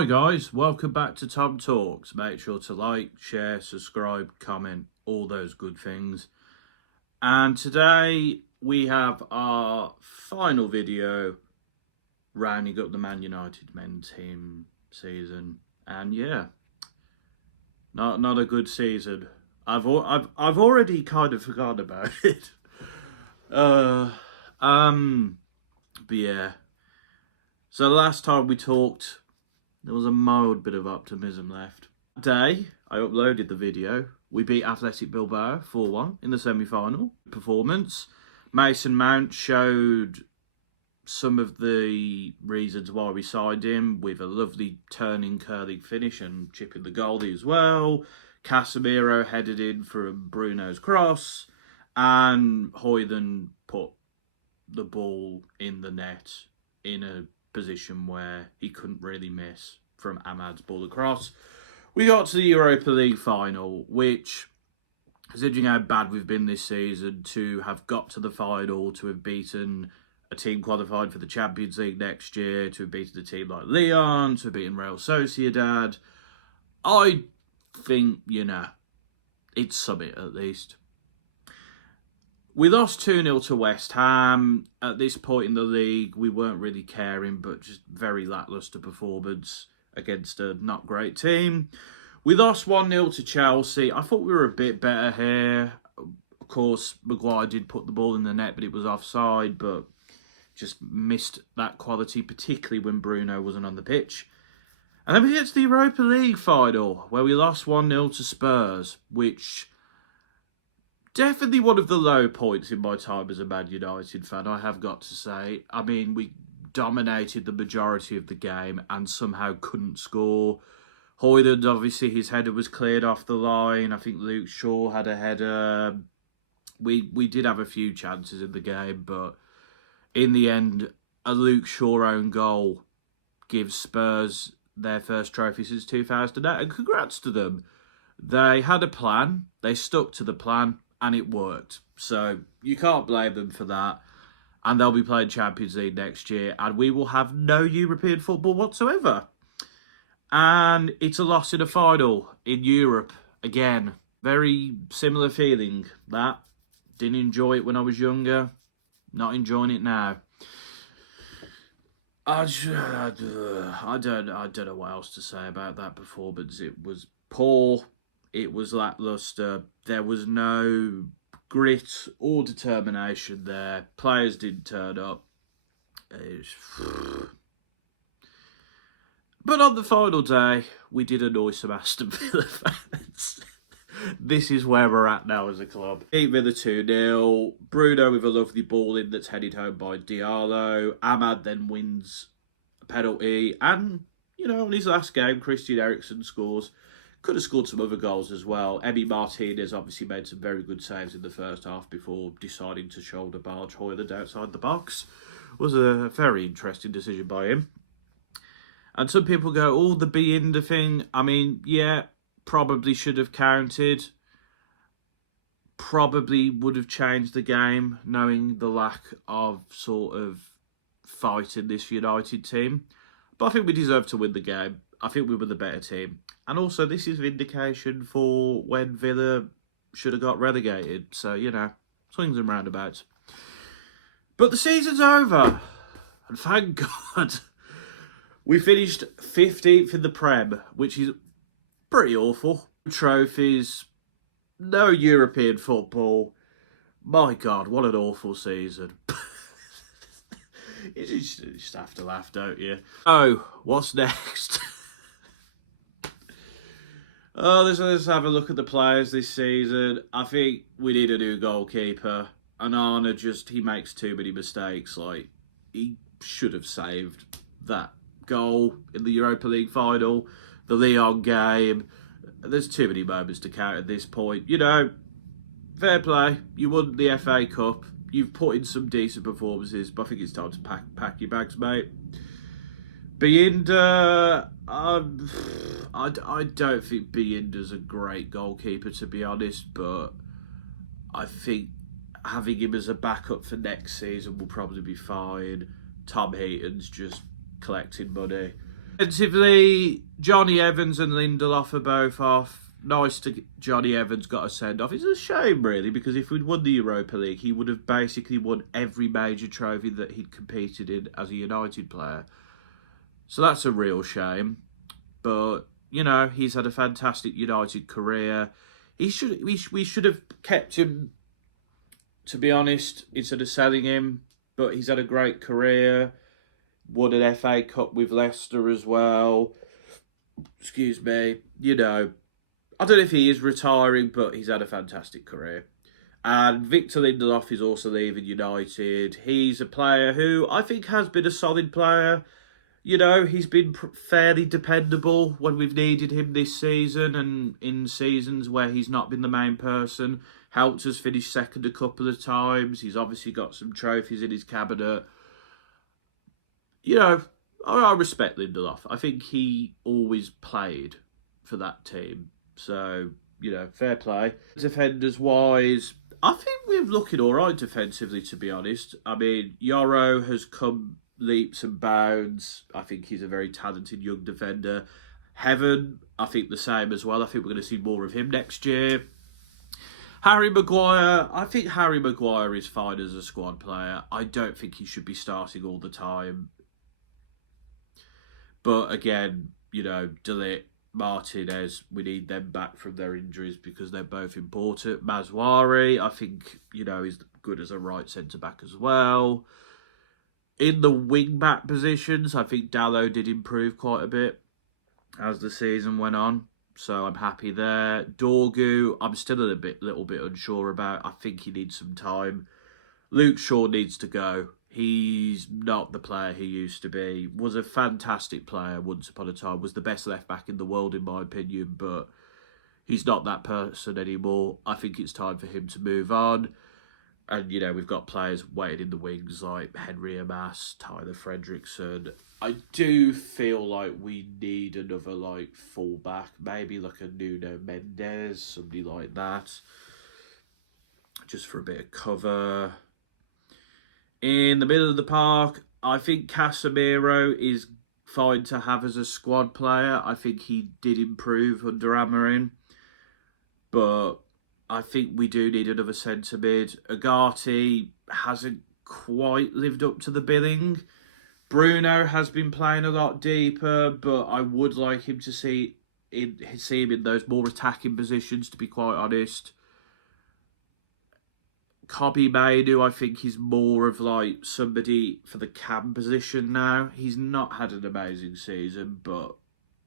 Hi guys, welcome back to Tom Talks. Make sure to like, share, subscribe, comment, all those good things. And today we have our final video rounding up the Man United Men team season. And yeah, not a good season. I've already kind of forgotten about it. But yeah. So the last time we talked, there was a mild bit of optimism left. Today, I uploaded the video. We beat Athletic Bilbao 4-1 in the semi-final performance. Mason Mount showed some of the reasons why we signed him, with a lovely turning, curling finish and chipping the goalie as well. Casemiro headed in from Bruno's cross, and Højlund put the ball in the net in a position where he couldn't really miss from Ahmad's ball across. We got to the Europa League final, which, considering how bad we've been this season, to have got to the final, to have beaten a team qualified for the Champions League next year, to have beaten a team like Lyon, to have beaten Real Sociedad, I think, it's something at least. We lost 2-0 to West Ham. At this point in the league, we weren't really caring, but just very lacklustre performance against a not great team. We lost 1-0 to Chelsea. I thought we were a bit better here. Of course, Maguire did put the ball in the net, but it was offside, but just missed that quality, particularly when Bruno wasn't on the pitch. And then we get to the Europa League final, where we lost 1-0 to Spurs, which... definitely one of the low points in my time as a Man United fan, I have got to say. I mean, we dominated the majority of the game and somehow couldn't score. Højlund, obviously, his header was cleared off the line. I think Luke Shaw had a header. We did have a few chances in the game, but in the end, a Luke Shaw own goal gives Spurs their first trophy since 2008. And congrats to them. They had a plan. They stuck to the plan. And it worked. So you can't blame them for that. And they'll be playing Champions League next year. And we will have no European football whatsoever. And it's a loss in a final in Europe. Again, very similar feeling. That. Didn't enjoy it when I was younger. Not enjoying it now. I don't know what else to say about that performance. It was poor. It was lacklustre. There was no grit or determination there. Players didn't turn up. But on the final day, we did annoy some Aston Villa fans. This is where we're at now as a club. Beat Villa 2-0. Bruno with a lovely ball in that's headed home by Diallo. Ahmad then wins a penalty. And, on his last game, Christian Eriksen scores. Could have scored some other goals as well. Emi Martinez obviously made some very good saves in the first half before deciding to shoulder barge Højlund outside the box. Was a very interesting decision by him. And some people go, the Binder thing. I mean, yeah, probably should have counted. Probably would have changed the game, knowing the lack of sort of fight in this United team. But I think we deserve to win the game. I think we were the better team. And also, this is vindication for when Villa should have got relegated. So, swings and roundabouts. But the season's over. And thank God. We finished 15th in the Prem, which is pretty awful. Trophies, no European football. My God, what an awful season. You just have to laugh, don't you? Oh, what's next? Let's have a look at the players this season. I think we need a new goalkeeper. And Arna he makes too many mistakes. Like, he should have saved that goal in the Europa League final, the Lyon game. There's too many moments to count at this point. Fair play. You won the FA Cup. You've put in some decent performances, but I think it's time to pack your bags, mate. Binder, I don't think Binder's a great goalkeeper, to be honest, but I think having him as a backup for next season will probably be fine. Tom Heaton's just collecting money. Defensively, Johnny Evans and Lindelof are both off. Nice to Johnny Evans got a send-off. It's a shame, really, because if we'd won the Europa League, he would have basically won every major trophy that he'd competed in as a United player. So that's a real shame. But, you know, he's had a fantastic United career. We should have kept him, to be honest, instead of selling him. But he's had a great career. Won an FA Cup with Leicester as well. Excuse me. You know, I don't know if he is retiring, but he's had a fantastic career. And Victor Lindelof is also leaving United. He's a player who I think has been a solid player. You know, he's been fairly dependable when we've needed him this season, and in seasons where he's not been the main person. Helped us finish second a couple of times. He's obviously got some trophies in his cabinet. You know, I respect Lindelof. I think he always played for that team. So, you know, fair play. Defenders-wise, I think we're looking all right defensively, to be honest. I mean, Yoro has come leaps and bounds. I think he's a very talented young defender. Heaven, I think the same as well. I think we're going to see more of him next year. Harry Maguire, I think Harry Maguire is fine as a squad player. I don't think he should be starting all the time. But again, you know, De Ligt, Martinez, we need them back from their injuries because they're both important. Mazwari, I think, you know, is good as a right centre-back as well. In the wing-back positions, I think Dalot did improve quite a bit as the season went on. So I'm happy there. Dorgu, I'm still a little bit unsure about. I think he needs some time. Luke Shaw needs to go. He's not the player he used to be. Was a fantastic player once upon a time. Was the best left-back in the world, in my opinion. But he's not that person anymore. I think it's time for him to move on. And, you know, we've got players waiting in the wings like Henry Amas, Tyler Fredrickson. I do feel like we need another, like, full-back. Maybe like a Nuno Mendes, somebody like that. Just for a bit of cover. In the middle of the park, I think Casemiro is fine to have as a squad player. I think he did improve under Amorim. But I think we do need another centre mid. Ugarte hasn't quite lived up to the billing. Bruno has been playing a lot deeper, but I would like him to see him in those more attacking positions, to be quite honest. Kobbie Mainoo, I think he's more of like somebody for the cam position now. He's not had an amazing season, but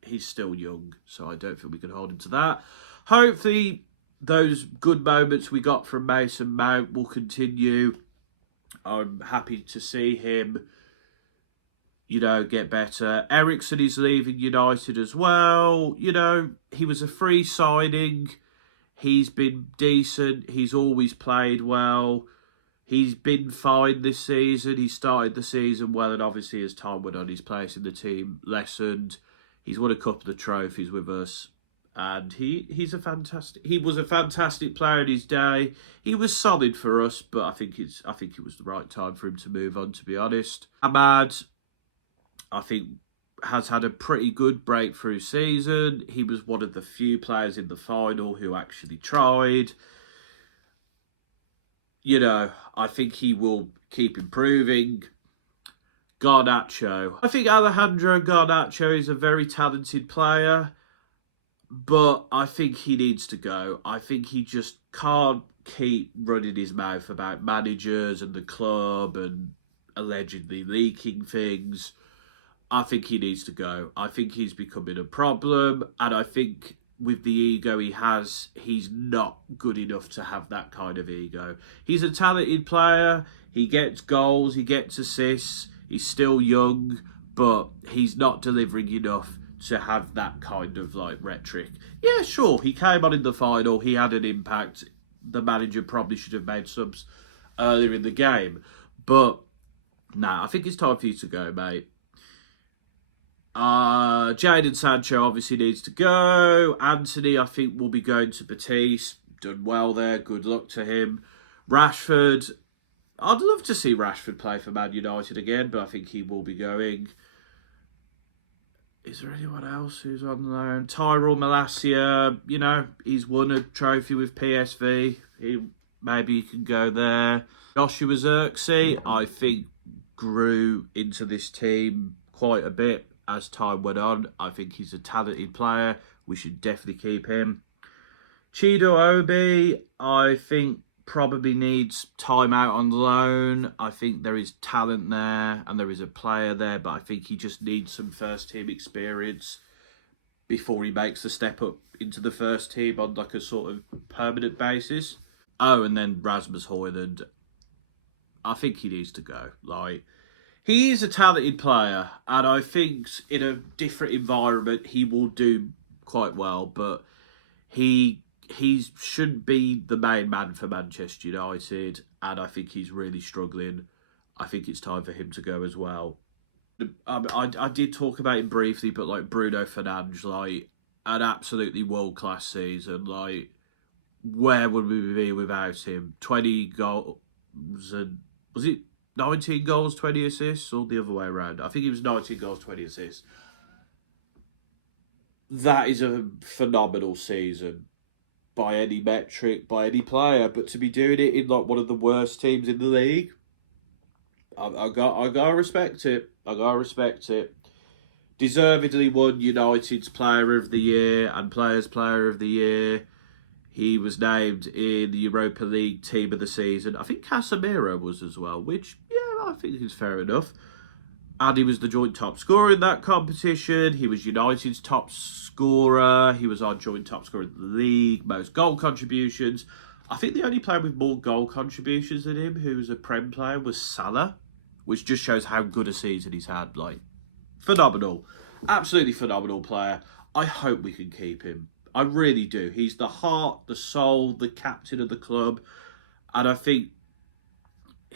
he's still young, so I don't think we can hold him to that. Hopefully, those good moments we got from Mason Mount will continue. I'm happy to see him, you know, get better. Eriksen is leaving United as well. You know, he was a free signing. He's been decent. He's always played well. He's been fine this season. He started the season well, and obviously as time went on, his place in the team lessened. He's won a couple of trophies with us. And he was a fantastic player in his day. He was solid for us, but I think it was the right time for him to move on, to be honest. Ahmad, I think, has had a pretty good breakthrough season. He was one of the few players in the final who actually tried. You know, I think he will keep improving. Garnacho. I think Alejandro Garnacho is a very talented player, but I think he needs to go. I think he just can't keep running his mouth about managers and the club and allegedly leaking things. I think he needs to go. I think he's becoming a problem. And I think with the ego he has, he's not good enough to have that kind of ego. He's a talented player. He gets goals. He gets assists. He's still young. But he's not delivering enough to have that kind of like rhetoric. Yeah, sure. He came on in the final. He had an impact. The manager probably should have made subs earlier in the game. But, nah, I think it's time for you to go, mate. Jadon Sancho obviously needs to go. Anthony, I think, will be going to Betis. Done well there. Good luck to him. Rashford, I'd love to see Rashford play for Man United again, but I think he will be going. Is there anyone else who's on loan? Tyrell Malacia, you know, he's won a trophy with PSV. Maybe he can go there. Joshua Zirkzee, I think, grew into this team quite a bit as time went on. I think he's a talented player. We should definitely keep him. Chido Obi, I think, probably needs time out on loan. I think there is talent there and there is a player there, but I think he just needs some first team experience before he makes the step up into the first team on like a sort of permanent basis. Oh, and then Rasmus Højlund, I think he needs to go. Like, he is a talented player, and I think in a different environment he will do quite well, but he should be the main man for Manchester United, and I think he's really struggling. I think it's time for him to go as well. I did talk about him briefly, but like Bruno Fernandes, like an absolutely world-class season. Like, where would we be without him? 20 goals and was it 19 goals, 20 assists, or the other way around? I think it was 19 goals, 20 assists. That is a phenomenal season by any metric, by any player. But to be doing it in like one of the worst teams in the league, I gotta respect it. I gotta respect it. Deservedly won United's Player of the Year and Players Player of the Year. He was named in the Europa League Team of the Season. I think Casemiro was as well, which, yeah, I think is fair enough. And he was the joint top scorer in that competition. He was United's top scorer. He was our joint top scorer in the league. Most goal contributions. I think the only player with more goal contributions than him, who was a Prem player, was Salah, which just shows how good a season he's had. Like, phenomenal. Absolutely phenomenal player. I hope we can keep him. I really do. He's the heart, the soul, the captain of the club. And I think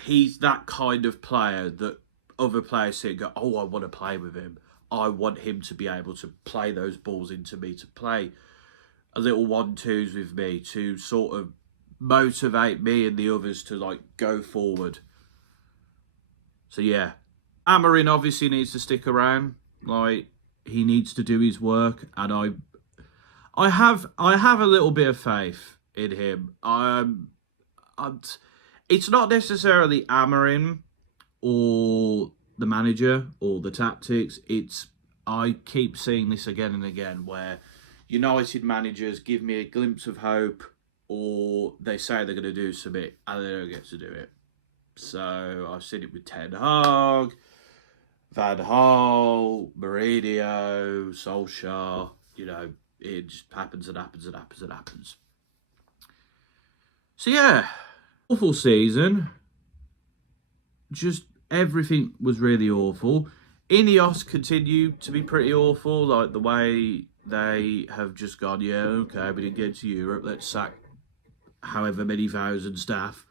he's that kind of player that other players see and go, oh, I want to play with him. I want him to be able to play those balls into me, to play a little 1-2s with me, to sort of motivate me and the others to like go forward. So yeah, Amarin obviously needs to stick around. Like, he needs to do his work, and I have a little bit of faith in him. It's not necessarily Amarin or the manager or the tactics. I keep seeing this again and again where United managers give me a glimpse of hope, or they say they're going to do something and they don't get to do it. So I've seen it with Ten Hag, Van Gaal, Mourinho, Solskjaer. You know, it just happens and happens and happens and happens. So yeah, awful season. Just everything was really awful. Ineos continue to be pretty awful, like the way they have just gone, yeah, okay, we didn't get to Europe, let's sack however many thousand staff.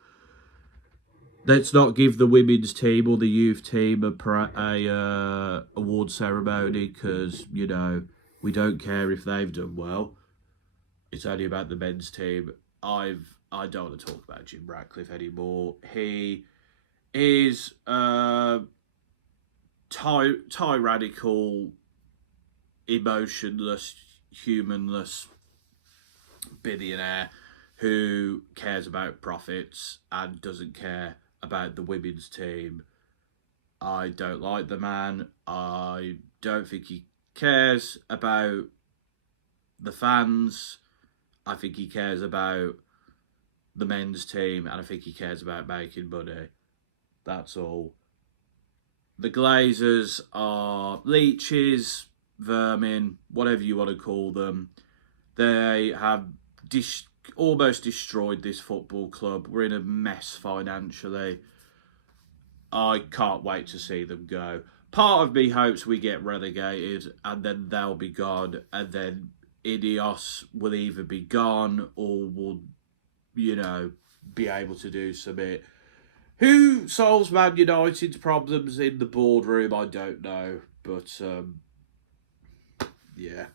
Let's not give the women's team or the youth team a award ceremony because, you know, we don't care if they've done well. It's only about the men's team. I don't want to talk about Jim Ratcliffe anymore. He is tyrannical, emotionless, humanless billionaire who cares about profits and doesn't care about the women's team. I don't like the man. I don't think he cares about the fans. I think he cares about the men's team, and I think he cares about making money. That's all. The Glazers are leeches, vermin, whatever you want to call them. They have almost destroyed this football club. We're in a mess financially. I can't wait to see them go. Part of me hopes we get relegated and then they'll be gone, and then Ineos will either be gone or will, you know, be able to do something. Who solves Man United's problems in the boardroom, I don't know. But, yeah.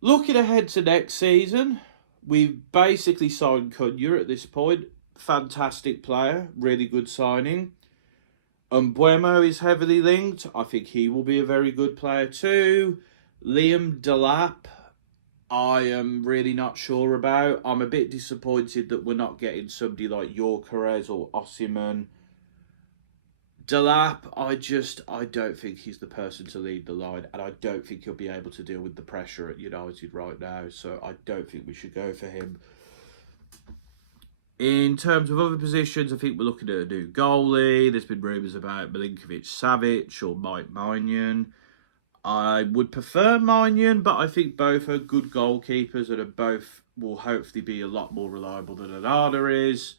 Looking ahead to next season, we've basically signed Cunha at this point. Fantastic player, really good signing. Mbuemo is heavily linked. I think he will be a very good player too. Liam Delap, I am really not sure about. I'm a bit disappointed that we're not getting somebody like Gyökeres or Osimhen. Delap, I don't think he's the person to lead the line, and I don't think he'll be able to deal with the pressure at United right now, so I don't think we should go for him. In terms of other positions, I think we're looking at a new goalie. There's been rumours about Milinkovic-Savic or Mike Maignan. I would prefer Maignan, but I think both are good goalkeepers and both will hopefully be a lot more reliable than Onana is.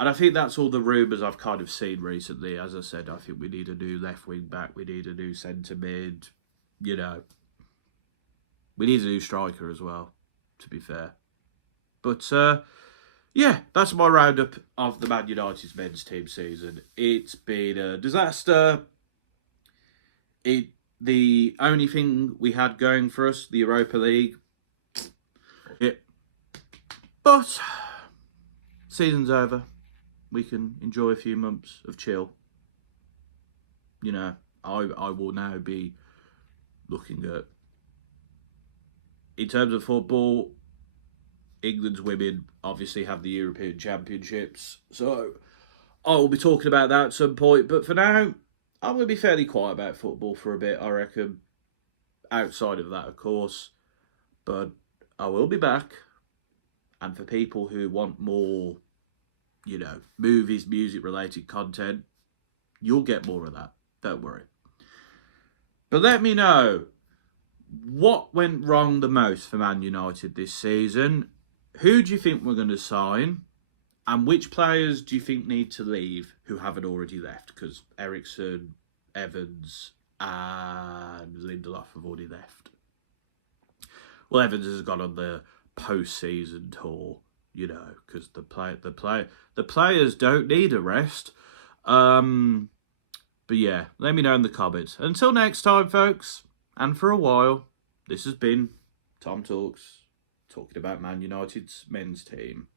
And I think that's all the rumours I've kind of seen recently. As I said, I think we need a new left wing back. We need a new centre mid. You know, we need a new striker as well, to be fair. But, yeah, that's my roundup of the Man United's men's team season. It's been a disaster. The only thing we had going for us, the Europa League. But, season's over. We can enjoy a few months of chill. You know, I will now be looking at, in terms of football, England's women obviously have the European Championships. So I will be talking about that at some point. But for now, I'm going to be fairly quiet about football for a bit, I reckon. Outside of that, of course. But I will be back. And for people who want more, you know, movies, music-related content, you'll get more of that. Don't worry. But let me know, what went wrong the most for Man United this season? Who do you think we're going to sign? And which players do you think need to leave who haven't already left? Because Eriksen, Evans and Lindelof have already left. Well, Evans has gone on the post-season tour, you know, because the players don't need a rest. But yeah, let me know in the comments. Until next time, folks, and for a while, this has been Tom Talks, talking about Man United's men's team.